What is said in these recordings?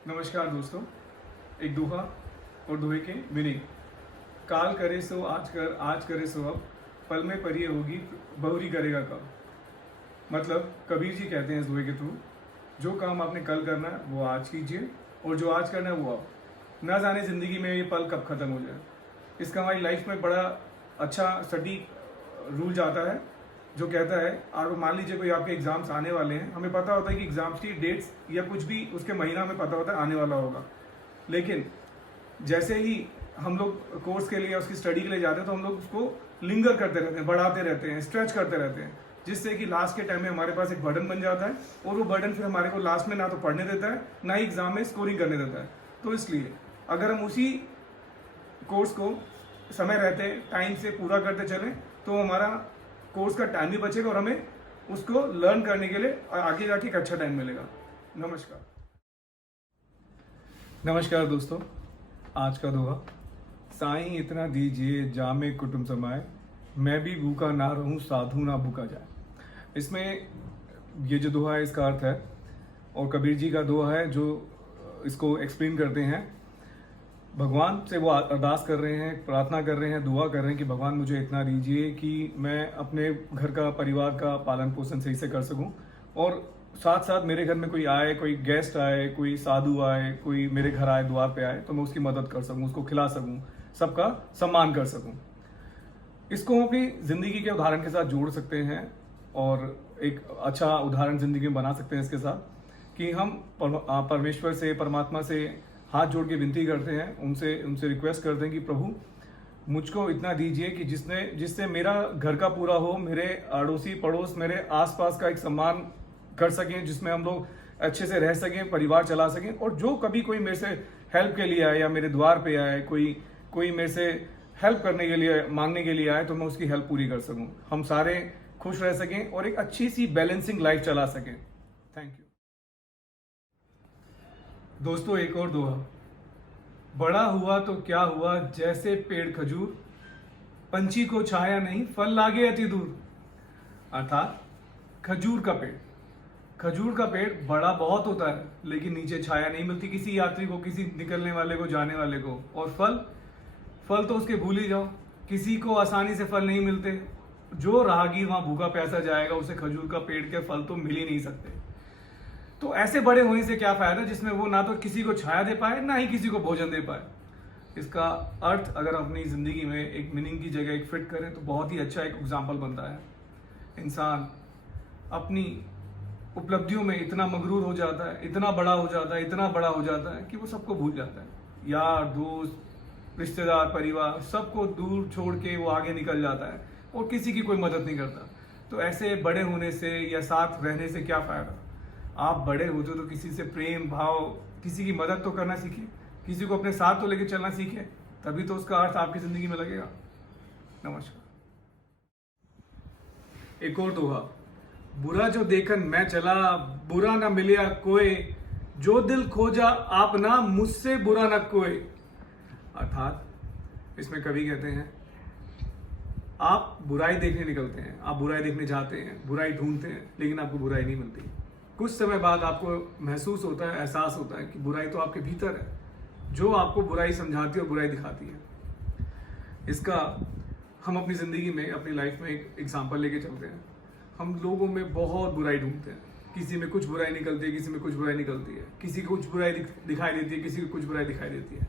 नमस्कार दोस्तों। एक दोहा और दोहे के मीनिंग। काल करे सो आज कर, आज करे सो अब, पल में परिये होगी, बहुरी करेगा कब। मतलब कबीर जी कहते हैं इस दोहे के थ्रू, जो काम आपने कल करना है वो आज कीजिए और जो आज करना है वो अब। ना जाने ज़िंदगी में ये पल कब ख़त्म हो जाए। इसका हमारी लाइफ में बड़ा अच्छा सटीक रूल जाता है जो कहता है, और मान लीजिए कोई आपके एग्जाम्स आने वाले हैं, हमें पता होता है कि एग्जाम्स की डेट्स या कुछ भी उसके महीना हमें पता होता है आने वाला होगा, लेकिन जैसे ही हम लोग कोर्स के लिए उसकी स्टडी के लिए जाते हैं तो हम लोग उसको लिंगर करते रहते हैं, बढ़ाते रहते हैं, स्ट्रेच करते रहते हैं, जिससे कि लास्ट के टाइम में हमारे पास एक बर्डन बन जाता है और वो बर्डन फिर हमारे को लास्ट में ना तो पढ़ने देता है ना ही एग्जाम में स्कोरिंग करने देता है। तो इसलिए अगर हम उसी कोर्स को समय रहते टाइम से पूरा करते चलें तो हमारा कोर्स का टाइम भी बचेगा और हमें उसको लर्न करने के लिए आगे जाके एक अच्छा टाइम मिलेगा। नमस्कार। नमस्कार दोस्तों। आज का दोहा, साईं इतना दीजिए जामे कुटुंब समाए, मैं भी भूखा ना रहूं साधु ना भूखा जाए। इसमें ये जो दोहा है इसका अर्थ है, और कबीर जी का दोहा है जो इसको एक्सप्लेन करते हैं। भगवान से वो अरदास कर रहे हैं, प्रार्थना कर रहे हैं, दुआ कर रहे हैं कि भगवान मुझे इतना दीजिए कि मैं अपने घर का, परिवार का पालन पोषण सही से कर सकूं, और साथ साथ मेरे घर में कोई आए, कोई गेस्ट आए, कोई साधु आए, कोई मेरे घर आए, द्वार पे आए, तो मैं उसकी मदद कर सकूं, उसको खिला सकूं, सबका सम्मान कर सकूं। इसको हम अपनी जिंदगी के उदाहरण के साथ जोड़ सकते हैं और एक अच्छा उदाहरण जिंदगी में बना सकते हैं इसके साथ, कि हम परमेश्वर से, परमात्मा से हाथ जोड़ के विनती करते हैं, उनसे रिक्वेस्ट करते हैं कि प्रभु मुझको इतना दीजिए कि जिससे मेरा घर का पूरा हो, मेरे अड़ोसी पड़ोस, मेरे आसपास का एक सम्मान कर सकें, जिसमें हम लोग अच्छे से रह सकें, परिवार चला सकें, और जो कभी कोई मेरे से हेल्प के लिए आए या मेरे द्वार पे आए, कोई मेरे से हेल्प करने के लिए, मांगने के लिए आए, तो मैं उसकी हेल्प पूरी कर सकूं, हम सारे खुश रह सकें और एक अच्छी सी बैलेंसिंग लाइफ चला सकें। थैंक यू दोस्तों। एक और दोहा, बड़ा हुआ तो क्या हुआ जैसे पेड़ खजूर, पंछी को छाया नहीं फल लागे अति दूर। अर्थात खजूर का पेड़ बड़ा बहुत होता है लेकिन नीचे छाया नहीं मिलती किसी यात्री को, किसी निकलने वाले को, जाने वाले को। और फल तो उसके भूल ही जाओ, किसी को आसानी से फल नहीं मिलते। जो राहगीर वहां भूखा प्यासा जाएगा उसे खजूर का पेड़ के फल तो मिल ही नहीं सकते। तो ऐसे बड़े होने से क्या फायदा जिसमें वो ना तो किसी को छाया दे पाए ना ही किसी को भोजन दे पाए। इसका अर्थ अगर अपनी जिंदगी में एक मीनिंग की जगह एक फिट करें तो बहुत ही अच्छा एक एग्जाम्पल बनता है। इंसान अपनी उपलब्धियों में इतना मगरूर हो जाता है, इतना बड़ा हो जाता है कि वो सबको भूल जाता है। यार दोस्त, रिश्तेदार, परिवार, सबको दूर छोड़ के वो आगे निकल जाता है और किसी की कोई मदद नहीं करता। तो ऐसे बड़े होने से या साथ रहने से क्या फायदा। आप बड़े होते तो किसी से प्रेम भाव, किसी की मदद तो करना सीखिए, किसी को अपने साथ तो लेके चलना सीखिए, तभी तो उसका अर्थ आपकी जिंदगी में लगेगा। नमस्कार। एक और दोहा, बुरा जो देखन मैं चला, बुरा ना मिलिया कोई, जो दिल खोजा आप ना मुझसे बुरा ना कोई। अर्थात इसमें कवि कहते हैं, आप बुराई देखने निकलते हैं, आप बुराई देखने जाते हैं, बुराई ढूंढते हैं, लेकिन आपको बुराई नहीं मिलती। कुछ समय बाद आपको महसूस होता है, एहसास होता है कि बुराई तो आपके भीतर है, जो आपको बुराई समझाती है और बुराई दिखाती है। इसका हम अपनी ज़िंदगी में, अपनी लाइफ में एक एग्जाम्पल लेके चलते हैं। हम लोगों में बहुत बुराई ढूंढते हैं, किसी में कुछ बुराई निकलती है, किसी में कुछ बुराई निकलती है, किसी को कुछ बुराई दिखाई देती है, किसी को कुछ बुराई दिखाई देती है।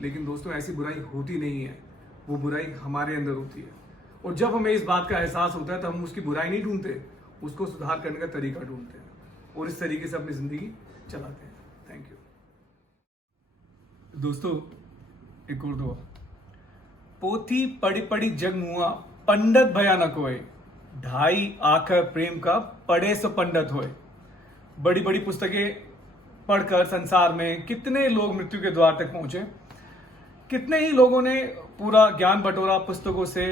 लेकिन दोस्तों ऐसी बुराई होती नहीं है, वो बुराई हमारे अंदर होती है। और जब हमें इस बात का एहसास होता है तो हम उसकी बुराई नहीं ढूंढते, उसको सुधार करने का तरीका ढूंढते हैं और इस तरीके से अपनी जिंदगी चलाते हैं। थैंक यू दोस्तों। एक और दुआ, पोथी पड़ी पड़ी जग मुआ, पंडित भयानक होए, ढाई आखर प्रेम का पढ़े सो पंडित होए। बड़ी बड़ी पुस्तकें पढ़कर संसार में कितने लोग मृत्यु के द्वार तक पहुंचे, कितने ही लोगों ने पूरा ज्ञान बटोरा पुस्तकों से,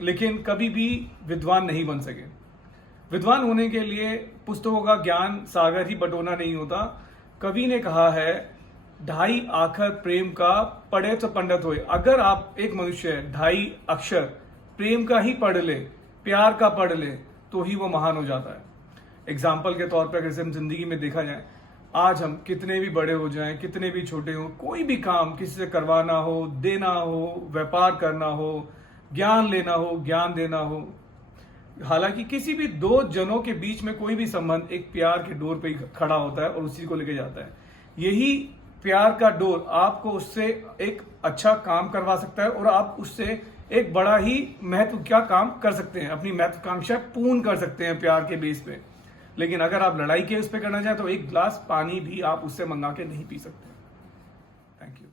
लेकिन कभी भी विद्वान नहीं बन सके। विद्वान होने के लिए पुस्तकों का ज्ञान सागर ही बटोरना नहीं होता। कवि ने कहा है, ढाई आखर प्रेम का पढ़े तो पंडित होए। अगर आप एक मनुष्य ढाई अक्षर प्रेम का ही पढ़ ले, प्यार का पढ़ ले, तो ही वो महान हो जाता है। एग्जाम्पल के तौर पर अगर हम जिंदगी में देखा जाए आज हम कितने भी बड़े हो जाएं, कितने भी छोटे हो, कोई भी काम किसी से करवाना हो, देना हो, व्यापार करना हो, ज्ञान लेना हो, ज्ञान देना हो, हालांकि किसी भी दो जनों के बीच में कोई भी संबंध एक प्यार के डोर पे ही खड़ा होता है और उसी को लेके जाता है। यही प्यार का डोर आपको उससे एक अच्छा काम करवा सकता है और आप उससे एक बड़ा ही महत्व क्या काम कर सकते हैं, अपनी महत्वाकांक्षा पूर्ण कर सकते हैं प्यार के बेस पे। लेकिन अगर आप लड़ाई के उस पर करना चाहें तो एक गिलास पानी भी आप उससे मंगा के नहीं पी सकते। थैंक यू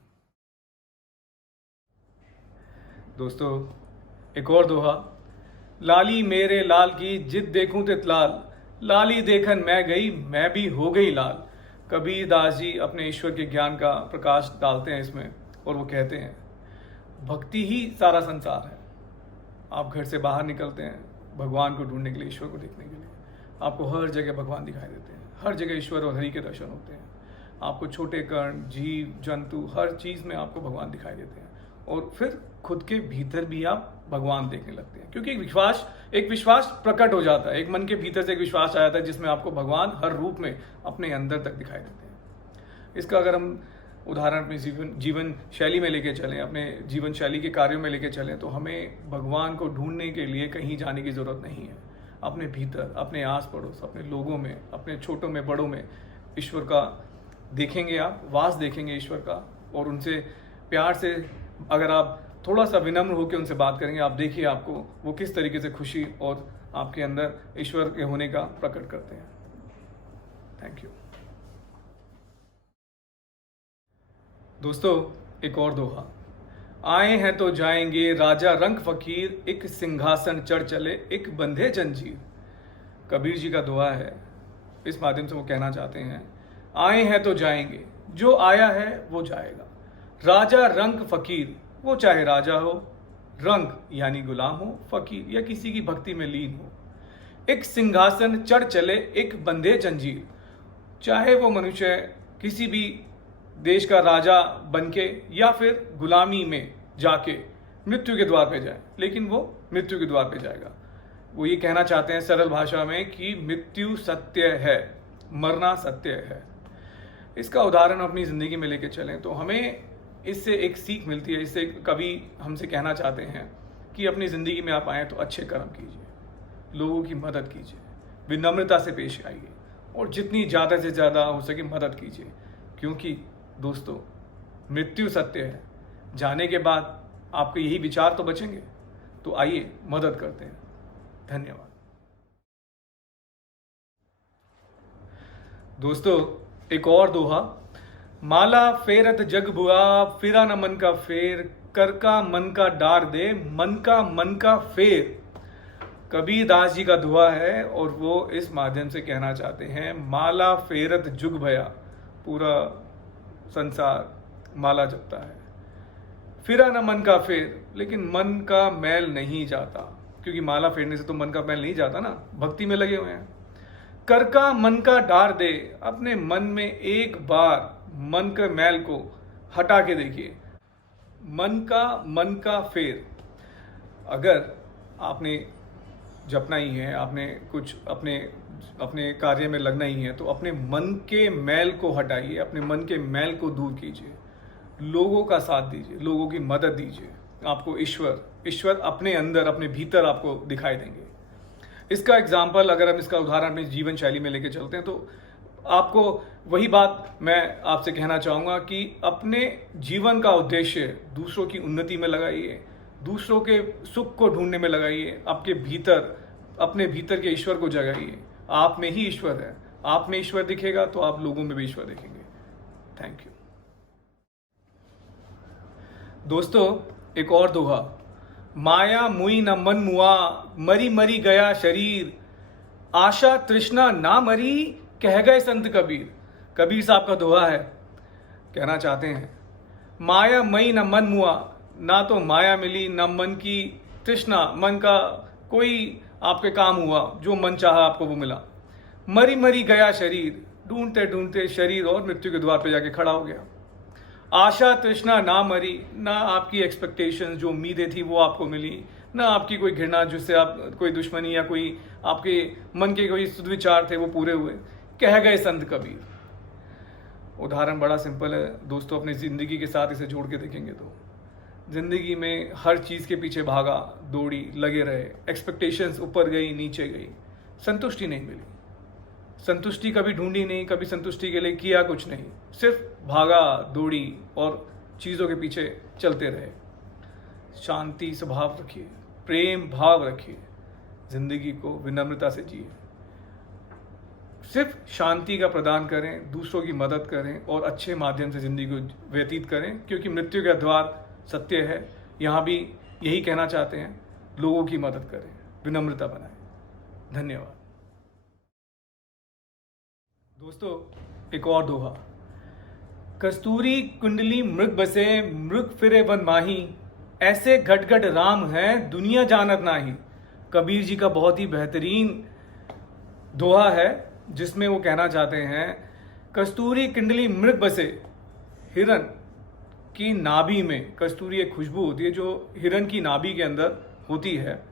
दोस्तों। एक और दोहा, लाली मेरे लाल की जिद देखूं तित लाल, लाली देखन मैं गई मैं भी हो गई लाल। कबीर दास जी अपने ईश्वर के ज्ञान का प्रकाश डालते हैं इसमें और वो कहते हैं भक्ति ही सारा संसार है। आप घर से बाहर निकलते हैं भगवान को ढूंढने के लिए, ईश्वर को देखने के लिए, आपको हर जगह भगवान दिखाई देते हैं, हर जगह ईश्वर और हरि के दर्शन होते हैं। आपको छोटे कण, जीव जंतु, हर चीज में आपको भगवान दिखाई देते हैं और फिर खुद के भीतर भी आप भगवान देखने लगते हैं, क्योंकि एक विश्वास प्रकट हो जाता है, एक मन के भीतर से एक विश्वास आ जाता है जिसमें आपको भगवान हर रूप में अपने अंदर तक दिखाई देते हैं। इसका अगर हम उदाहरण अपनी जीवन शैली में लेके चलें, अपने जीवन शैली के कार्यों में लेके चलें, तो हमें भगवान को ढूंढने के लिए कहीं जाने की जरूरत नहीं है। अपने भीतर, अपने आस पड़ोस, अपने लोगों में, अपने छोटों में बड़ों में ईश्वर का देखेंगे, आप वास देखेंगे ईश्वर का, और उनसे प्यार से अगर आप थोड़ा सा विनम्र होकर उनसे बात करेंगे, आप देखिए आपको वो किस तरीके से खुशी और आपके अंदर ईश्वर के होने का प्रकट करते हैं। थैंक यू दोस्तों। एक और दोहा, आए हैं तो जाएंगे राजा रंग फकीर, एक सिंहासन चढ़ चले एक बंधे जंजीर। कबीर जी का दोहा है, इस माध्यम से वो कहना चाहते हैं आए हैं तो जाएंगे, जो आया है वो जाएगा। राजा रंग फकीर, वो चाहे राजा हो, रंग यानी गुलाम हो, फकीर या किसी की भक्ति में लीन हो। एक सिंहासन चढ़ चले एक बंधे जंजीर, चाहे वो मनुष्य किसी भी देश का राजा बनके या फिर गुलामी में जाके मृत्यु के द्वार पे जाए, लेकिन वो मृत्यु के द्वार पे जाएगा। वो ये कहना चाहते हैं सरल भाषा में कि मृत्यु सत्य है, मरना सत्य है। इसका उदाहरण अपनी जिंदगी में लेके चलें तो हमें इससे एक सीख मिलती है। इससे कभी हमसे कहना चाहते हैं कि अपनी जिंदगी में आप आए तो अच्छे कर्म कीजिए, लोगों की मदद कीजिए, विनम्रता से पेश आइए और जितनी ज़्यादा से ज़्यादा हो सके मदद कीजिए, क्योंकि दोस्तों मृत्यु सत्य है। जाने के बाद आपके यही विचार तो बचेंगे। तो आइए मदद करते हैं। धन्यवाद दोस्तों। एक और दोहा, माला फेरत जग बुआ, फिरा न मन का फेर, कर का मन का डार दे, मन का फेर। कबीर दास जी का दोहा है और वो इस माध्यम से कहना चाहते हैं माला फेरत जुग भया, पूरा संसार माला जपता है, फिरा न मन का फेर, लेकिन मन का मैल नहीं जाता, क्योंकि माला फेरने से तो मन का मैल नहीं जाता ना, भक्ति में लगे हुए हैं। कर का मन का डार दे, अपने मन में एक बार मन के मैल को हटा के देखिए। मन का फेर, अगर आपने जपना ही है, आपने कुछ अपने कार्य में लगना ही है, तो अपने मन के मैल को हटाइए, अपने मन के मैल को दूर कीजिए, लोगों का साथ दीजिए, लोगों की मदद दीजिए। आपको ईश्वर अपने अंदर, अपने भीतर आपको दिखाई देंगे। इसका एग्जाम्पल, अगर हम इसका उदाहरण अपनी जीवन शैली में लेके चलते हैं, तो आपको वही बात मैं आपसे कहना चाहूँगा कि अपने जीवन का उद्देश्य दूसरों की उन्नति में लगाइए, दूसरों के सुख को ढूंढने में लगाइए, अपने भीतर के ईश्वर को जगाइए। आप में ही ईश्वर है, आप में ईश्वर दिखेगा तो आप लोगों में भी ईश्वर दिखेंगे। थैंक यू दोस्तों। एक और दोहा, माया मुई न मन मुआ, मरी मरी गया शरीर, आशा तृष्णा ना मरी, कह गए संत कबीर। कबीर साहब का दोहा है, कहना चाहते हैं माया मई न मन मुआ, ना तो माया मिली, ना मन की तृष्णा, मन का कोई आपके काम हुआ, जो मन चाहा आपको वो मिला। मरी मरी गया शरीर, ढूंढते ढूंढते शरीर और मृत्यु के द्वार पे जाके खड़ा हो गया। आशा तृष्णा ना मरी, ना आपकी एक्सपेक्टेशंस, जो उम्मीदें थी वो आपको मिली, ना आपकी कोई घृणा, जिससे आप कोई दुश्मनी या कोई आपके मन के कोई सुविचार थे वो पूरे हुए। कह गए संत कबीर। उदाहरण बड़ा सिंपल है दोस्तों, अपनी ज़िंदगी के साथ इसे जोड़ के देखेंगे तो ज़िंदगी में हर चीज़ के पीछे भागा दौड़ी लगे रहे, एक्सपेक्टेशंस ऊपर गई नीचे गई, संतुष्टि नहीं मिली, संतुष्टि कभी ढूंढी नहीं, कभी संतुष्टि के लिए किया कुछ नहीं, सिर्फ भागा दौड़ी और चीज़ों के पीछे चलते रहे। शांति स्वभाव रखिए, प्रेम भाव रखिए, जिंदगी को विनम्रता से जिए, सिर्फ शांति का प्रदान करें, दूसरों की मदद करें और अच्छे माध्यम से जिंदगी को व्यतीत करें, क्योंकि मृत्यु का द्वार सत्य है। यहाँ भी यही कहना चाहते हैं, लोगों की मदद करें, विनम्रता बनाएं। धन्यवाद दोस्तों। एक और दोहा, कस्तूरी कुंडली मृग बसे, मृग फिरे वन माही, ऐसे घट राम है दुनिया जानत नाही। कबीर जी का बहुत ही बेहतरीन दोहा है, जिसमें वो कहना चाहते हैं, कस्तूरी कुंडली मृग बसे, हिरन की नाभि में कस्तूरी एक खुशबू होती है जो हिरन की नाभि के अंदर होती है।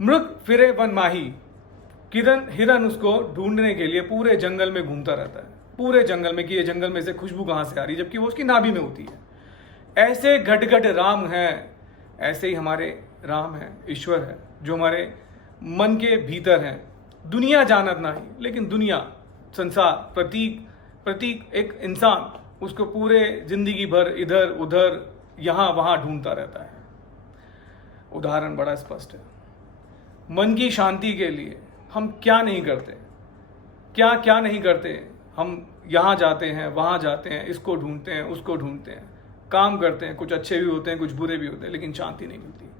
मृग फिरे वन माही, हिरन उसको ढूंढने के लिए पूरे जंगल में घूमता रहता है, पूरे जंगल में कि ये जंगल में से खुशबू कहाँ से आ रही, जबकि वो उसकी नाभि में होती है। ऐसे घट राम है, ऐसे ही हमारे राम है, ईश्वर है, जो हमारे मन के भीतर है। दुनिया जानत नहीं, लेकिन दुनिया, संसार, प्रतीक एक इंसान उसको पूरे जिंदगी भर इधर उधर यहाँ वहाँ ढूंढता रहता है। उदाहरण बड़ा स्पष्ट है। मन की शांति के लिए हम क्या नहीं करते, क्या नहीं करते। हम यहाँ जाते हैं, वहाँ जाते हैं, इसको ढूंढते हैं, उसको ढूंढते हैं, काम करते हैं, कुछ अच्छे भी होते हैं, कुछ बुरे भी होते हैं, लेकिन शांति नहीं मिलती।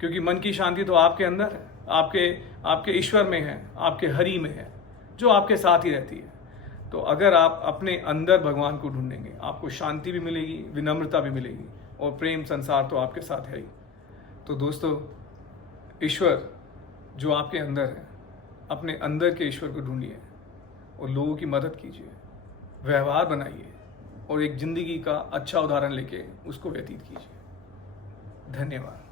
क्योंकि मन की शांति तो आपके अंदर है, आपके ईश्वर में है, आपके हरि में है, जो आपके साथ ही रहती है। तो अगर आप अपने अंदर भगवान को ढूंढेंगे, आपको शांति भी मिलेगी, विनम्रता भी मिलेगी, और प्रेम संसार तो आपके साथ है ही। तो दोस्तों, ईश्वर जो आपके अंदर है, अपने अंदर के ईश्वर को ढूंढिए और लोगों की मदद कीजिए, व्यवहार बनाइए और एक जिंदगी का अच्छा उदाहरण लेके उसको व्यतीत कीजिए। धन्यवाद।